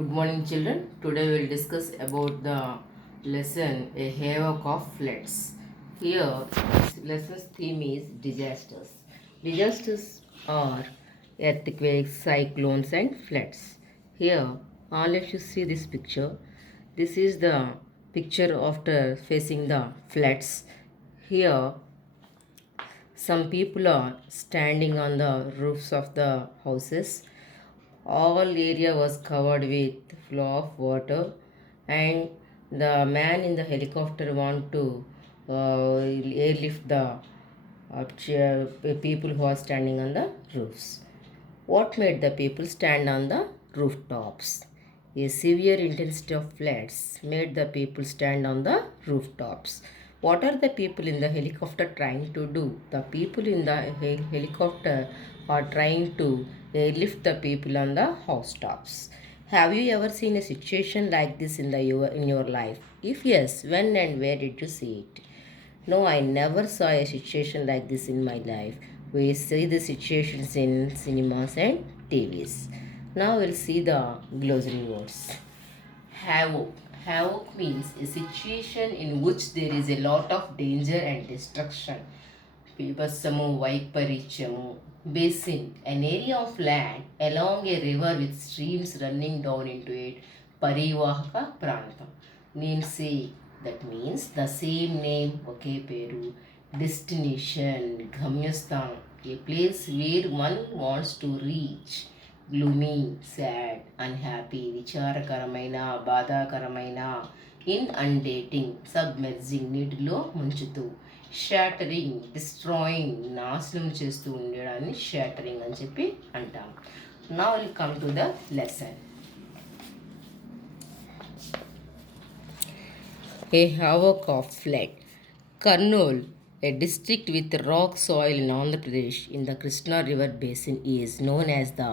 Good morning, children. Today we will discuss about the lesson A Havoc of Floods. Here, this lesson's theme is disasters. Disasters are earthquakes, cyclones, and floods. Here, all of you see this picture. This is the picture after facing the floods. Here, some people are standing on the roofs of the houses. All area was covered with flow of water, and the man in the helicopter want to airlift the people who are standing on the roofs. What made the people stand on the rooftops? A severe intensity of floods made the people stand on the rooftops. What are the people in the helicopter trying to do? The people in the helicopter are trying to lift the people on the housetops. Have you ever seen a situation like this in your life? If yes, when and where did you see it? No, I never saw a situation like this in my life. We see the situations in cinemas and TVs. Now we'll see the glossary words. Havoc. Havoc means a situation in which there is a lot of danger and destruction. Pibassamu Vaikparichamu. Basin, an area of land along a river with streams running down into it. Parivahaka Prantam. Namesake, that means the same name, ఒకే పేరు. Destination, గమ్యస్థానం, a place where one wants to reach. Gloomy, sad, unhappy, విచారకరమైన, బాధాకరమైన. Inundating, submerging, నీటిలో ముంచుతూ. Shattering, destroying, నాశనం చేస్తూ ఉండడాన్ని shattering అని చెప్పి అంటాం. Now will come to the lesson. A havoc of flood. Kurnool, a district with rock soil in Andhra Pradesh in the Krishna River basin, is known as the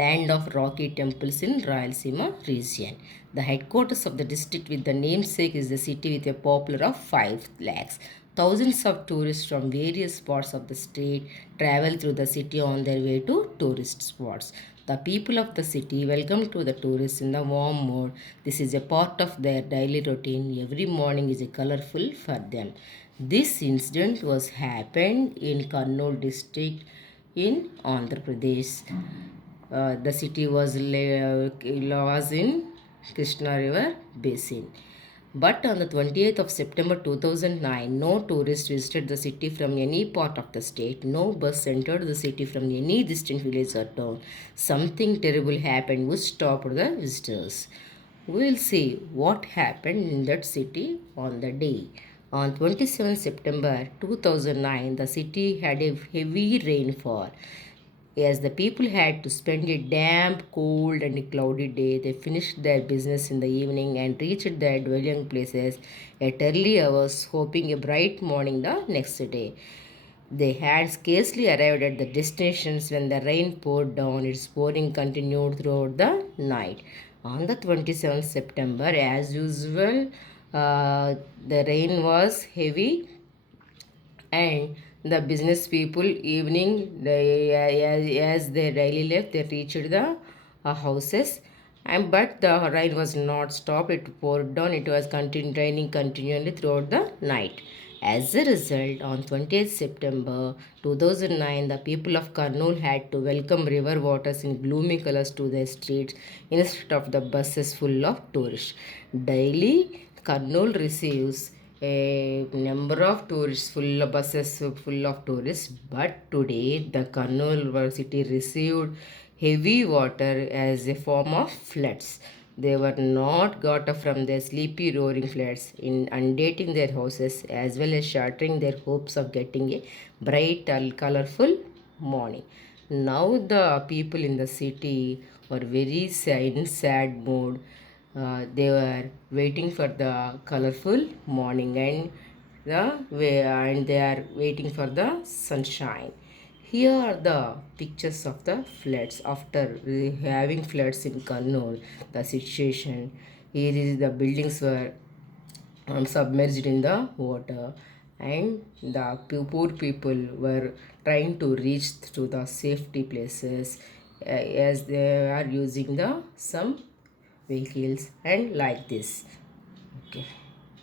land of rocky temples in Rayalaseema region. The headquarters of the district with the namesake is the city with a population of 5 lakhs. Thousands of tourists from various parts of the state travel through the city on their way to tourist spots. The people of the city welcome to the tourists in the warm mood. This is a part of their daily routine. Every morning is a colorful for them. This incident was happened in Kurnool district in Andhra Pradesh. The city was in Krishna River basin. But on the 28th of September 2009, no tourist visited the city from any part of the state. No bus entered the city from any distant village or town. Something terrible happened which stopped the visitors. We will see what happened in that city on the day. On 27th September 2009, the city had a heavy rainfall. As the people had to spend a damp, cold, and cloudy day, they finished their business in the evening and reached their dwelling places at early hours, hoping a bright morning the next day. They had scarcely arrived at the destinations when the rain poured down. Its pouring continued throughout the night. On the 27th September, as usual, the rain was heavy, and the business people evening as they daily left, they reached the houses, and but the rain was not stopped. It poured down. It was raining continually throughout the night. As a result, on 20th September 2009, the people of Kurnool had to welcome river waters in gloomy colors to their streets instead of the buses full of tourists. Daily, Kurnool receives a number of tourists, full of buses full of tourists, but today the Kurnool city received heavy water as a form of floods. They were not got up from their sleepy roaring floods, inundating their houses as well as shattering their hopes of getting a bright and colorful morning. Now the people in the city were very in sad mood. They were waiting for the colorful morning, and they are waiting for the sunshine. Here are the pictures of the floods after having floods in Kurnool. The situation here is the buildings were submerged in the water, and the poor people were trying to reach to the safety places as they are using the some vehicles and like this. Okay.